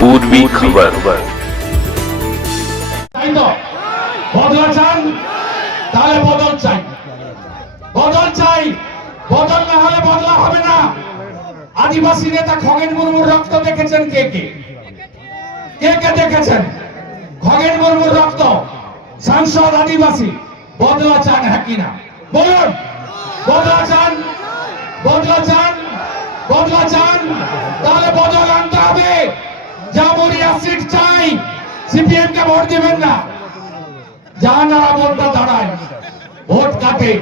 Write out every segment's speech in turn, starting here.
पूर्वी खबर। তাই তো বদলা চান, তাহলে বদল চাই, বদল চাই। বদল না হলে বদলা হবে না। আদিবাসী নেতা খগেন মুর্মুর রক্ত দেখেছেন কে কে? কে কে দেখেছেন? খগেন মুর্মুর রক্ত, সাংসদ আদিবাসী। বদলা চান হ্যাঁ কিনা বলুন? বদলা চান, বদলা চান, বদলা চান, তাহলে বদল আনতে হবে। জামুরিয়া সিট চাই, সিপিএম কে ভোট দিবেন না। জাহানারা ভোটটা দাঁড়ায়, ভোট কাটে,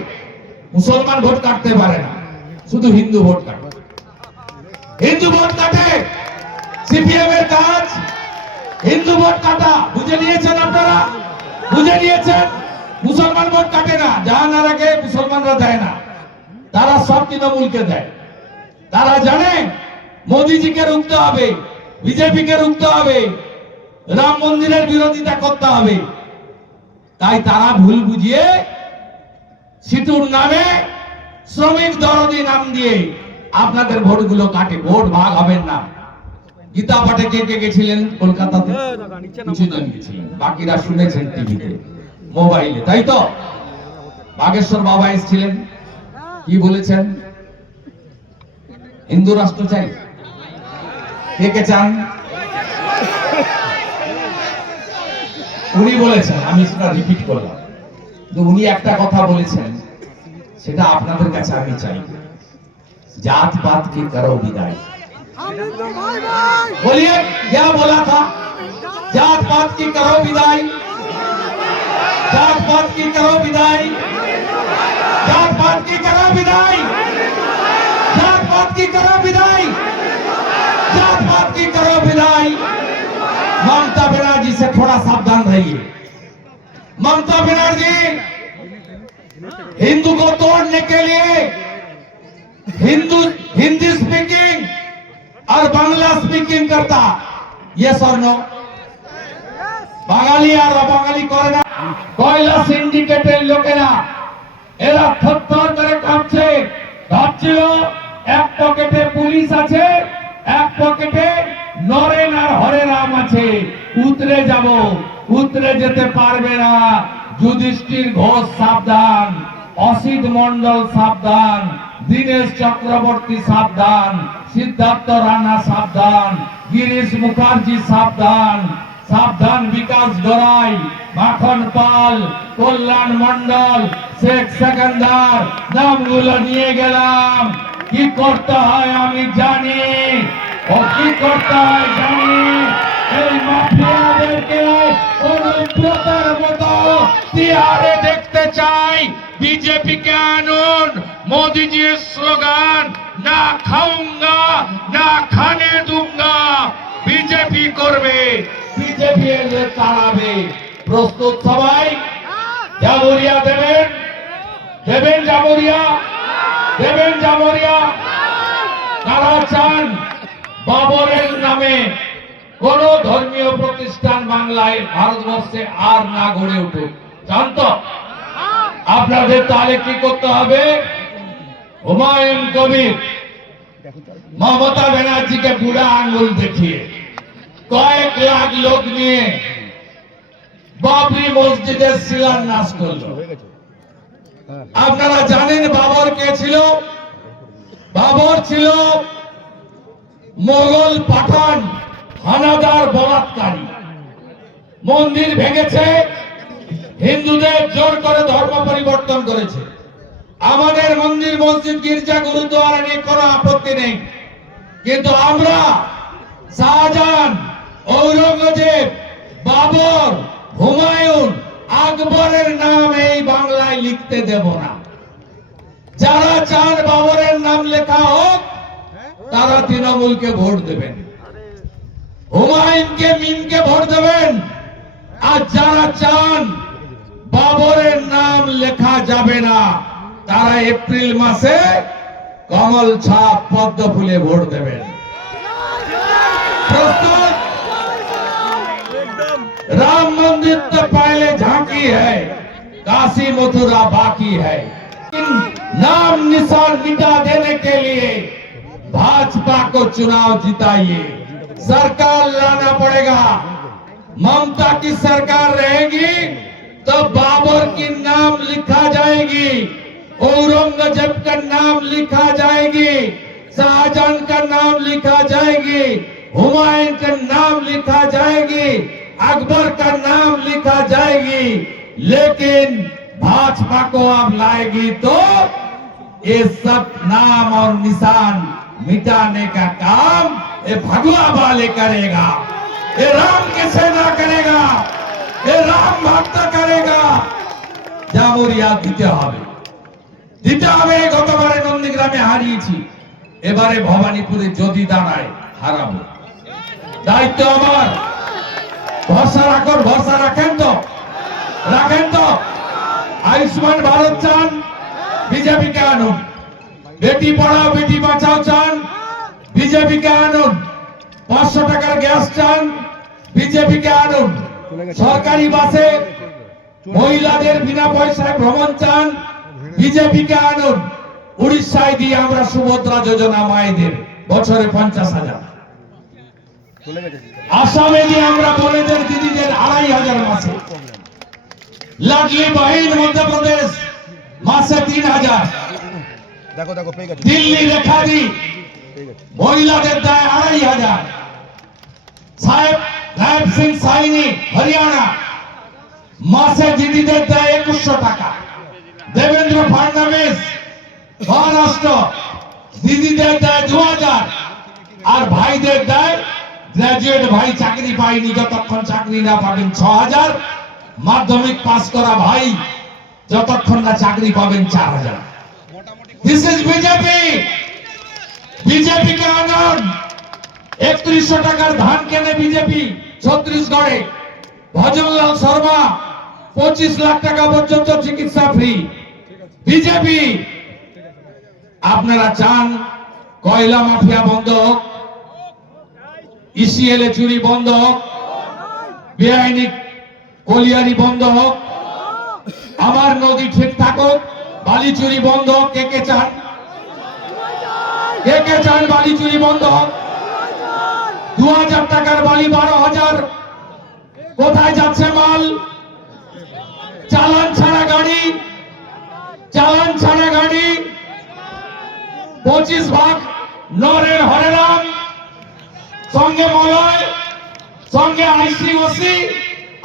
মুসলমান ভোট কাটতে পারে না, শুধু হিন্দু ভোট কাটে। হিন্দু ভোট কাটে, সিপিএম এর কাজ হিন্দু ভোট কাটা। বুঝে নিয়েছেন আপনারা? বুঝে নিয়েছেন? মুসলমান ভোট কাটে না, জাহানারাকে মুসলমানরা দেয় না, তারা সব তৃণমূলকে দেয়। তারা জানে মোদিজিকে রুখতে হবে, বিজেপিকে রুখতে হবে, রাম মন্দিরের বিরোধিতা করতে হবে। তাই তারা ভুল বুঝিয়ে সিটুর নামে শ্রমিক দরদি নাম দিয়ে আপনাদের ভোটগুলো কাটে। ভোট ভাগ হবেন না। গীতা পাঠে কে কে গেছিলেন কলকাতাতে? কিছুজন গেছিলেন, বাকিরা শুনেছেন টিভিতে, মোবাইলে, তাই তো? বাগেশ্বর বাবা এসেছিলেন, কি বলেছেন? হিন্দু রাষ্ট্র চাই। কে কে চান? উনি বলেছেন, আমি সেটা রিপিট করলাম। উনি একটা কথা বলেছেন, সেটা আপনাদের কাছে আমি চাই, जात पात की करो विदाई। बोलिए क्या बोला था? जात पात की करो विदाई, जात पात की करो विदाई, जात पात की करो विदाई, जात पात की करो विदाई, जात पात की करो विदाई। ममता बनर्जी से थोड़ा सावधान रहिए। ममता बनर्जी हिंदू को तोड़ने के लिए हिंदी स्पीकिंग और बांग्ला स्पीकिंग करता। ये सर नो বাঙালি আর অবাঙালি করে না। কয়লা সিন্ডিকেটের লোকেরা এরা থরথর করে কাঁপছে। ভাবছিল এক পকেটে পুলিশ আছে, এক পকেটে নরেন আর হরে রাম আছে, উতরে যাব, উতরে যেতে পারবে না। যুধিষ্ঠির ঘোষ সাবধান, অসিত মন্ডল সাবধান, দীনেশ চক্রবর্তী সাবধান, সিদ্ধার্থ রানা সাবধান, গিরিশ মুখার্জি সাবধান, সাবধান বিকাশ গড়াই, মাখন পাল, কল্যাণ মন্ডল, শেখ সেকেন্দার, নামগুলো নিয়ে গেলাম। কি করতে হয় আমি জানি, ও কি করতে হয় জানি। এই মাফিয়াদেরকে অনুব্রতের মতো তিহারে দেখতে চাই। বিজেপিকে আনুন, মোদিজির স্লোগান না খাউঙ্গা না খানে দুঙ্গা বিজেপি করবে, বিজেপি এলে তাড়াবে। প্রস্তুত সবাই? জামুরিয়া দেবেন, দেবেন জামুরিয়া, দেবেন জামুরিয়া। তারা চান বাবরের নামে কোন ধর্মীয় প্রতিষ্ঠান বাংলায় ভারতবর্ষে আর না গড়ে উঠুক। চান তো? আপনাদের তাহলে কি করতে হবে? হুমায়ুন কবির মমতা ব্যানার্জিকে বুড়া আঙ্গুল দেখিয়ে কয়েক লাখ লোক নিয়ে বাবরি মসজিদের শিলান্যাস করলো। আপনারা জানেন বাবর কে ছিল? বাবর ছিল মোগল পাঠান হানাদার বলাৎকারী। মন্দির ভেঙেছে, হিন্দুদের জোর করে ধর্ম পরিবর্তন করেছে। আমাদের মন্দির মসজিদ গির্জা গুরুদ্বারা নিয়ে কোনো আপত্তি নেই, কিন্তু আমরা শাহজাহান, ঔরঙ্গজেব, বাবর, হুমায়ুন, আকবরের নাম এই বাংলায় লিখতে দেব না। যারা চান বাবরের নাম লেখা হোক তারা তৃণমূলকে ভোট দেবেন, হুমায়ুনকে মিমকে ভোট দেবেন। আর যারা চান বাবরের নাম লেখা যাবে না তারা এপ্রিল মাসে কমল ছাপ পদ্ম ফুলে ভোট দেবেন। प्रस्तुत? राम मंदिर तो पहले झांकी है, काशी मथुरा बाकी है। नाम निशान मिटा देने के लिए भाजपा को चुनाव जिताइए। सरकार लाना जाएगा। ममता की सरकार रहेगी तो बाबर की नाम लिखा जाएगी, औरंगजेब का नाम लिखा जाएगी, शाहजहां का नाम लिखा जाएगी, हुमायूं का नाम लिखा जाएगी, अकबर का नाम लिखा जाएगी। लेकिन भाजपा को आप लाएगी तो ये सब नाम और निशान मिटाने का काम ये भगवा वाले करेगा, ये राम की सेना करेगा, ये राम भक्त करेगा। জামুরিয়া দিতে হবে, দিতে হবে। গতবারে নন্দীগ্রামে হারিয়েছি, এবারে ভবানীপুরে যদি দাঁড়ায় হারাবো। দায়িত্ব আমার। ভরসা রাখুন, ভরসা রাখেন তো, রাখেন তো। আয়ুষ্মান ভারত চান, বিজেপিকে আনুন। বেটি পড়াও বেটি বাঁচাও চান, বিজেপিকে আনুন। 500 টাকার গ্যাস চান, বিজেপিকে আনুন। সরকারি বাসে মহিলাদের বিনা পয়সায় ভ্রমণ চান, বিজেপিকে আনুন। উড়িষ্যায় দিয়ে আমরা সুভদ্রা যোজনা মায়েদের বছরে 50,000, আসামে দিয়ে আমরা বোনেদের দিদিদের 2,500 মাসে, লাডলি বাহিন মধ্যপ্রদেশ মাসে 3,000, দিল্লি রেখাদি মহিলাদের দেয় 2,500, সাহেব সিং সাইনি হরিয়ানা মাসে দিদিদের দেয় 2,100 টাকা। দেবেন্দ্র ফডনবিস মহারাষ্ট্র দিদিদের দেয় 2,000, আর ভাইদের দেয়, গ্রাজুয়েট ভাই চাকরি পায়নি যতক্ষণ চাকরি না পাবেন 6,000, মাধ্যমিক পাস করা ভাই যতক্ষণ না চাকরি পাবেন 4,000। This is BJP. বিজেপি কে আনুন। 3100 টাকার ধান কেনে বিজেপি ছত্তিশগড়ে। ভজনলাল শর্মা 25 লাখ টাকা পর্যন্ত চিকিৎসা ফ্রি। বিজেপি। আপনারা চান কয়লা মাফিয়া বন্ধ হোক, ইসিএল এ চুরি বন্ধ হোক, বেআইনি কলিয়ারি বন্ধ হোক, আমার নদী ঠিক থাকুক, বালি চুরি বন্ধ হোক। কে কে চান? কে কে চান বালি চুরি বন্ধ হোক? 2,000 টাকার বালি 12,000। কোথায় যাচ্ছে মাল? চালান ছাড়া গাড়ি, চালান ছাড়া গাড়ি। 25 ভাগ নরের হরেরাম, সঙ্গে মলয়, সঙ্গে আইসিওসি,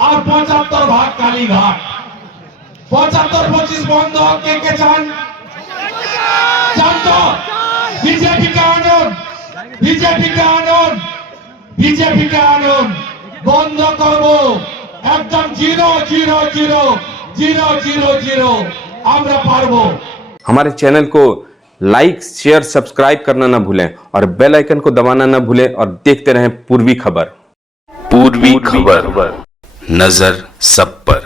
আর 75 ভাগ কালীঘাট। 75-25 বন্ধ। কে কে চান? চান তো? বিজেপিকে আনুন, বিজেপিকে আনুন, বিজেপিকে আনুন। বন্ধ করবো একদম 0-0-0-0-0-0। আমরা পারবো। हमारे चैनल को लाइक शेयर सब्सक्राइब करना ना भूलें और बेल आइकन को दबाना ना भूलें और देखते रहें पूर्वी खबर। पूर्वी खबर, नजर सब पर।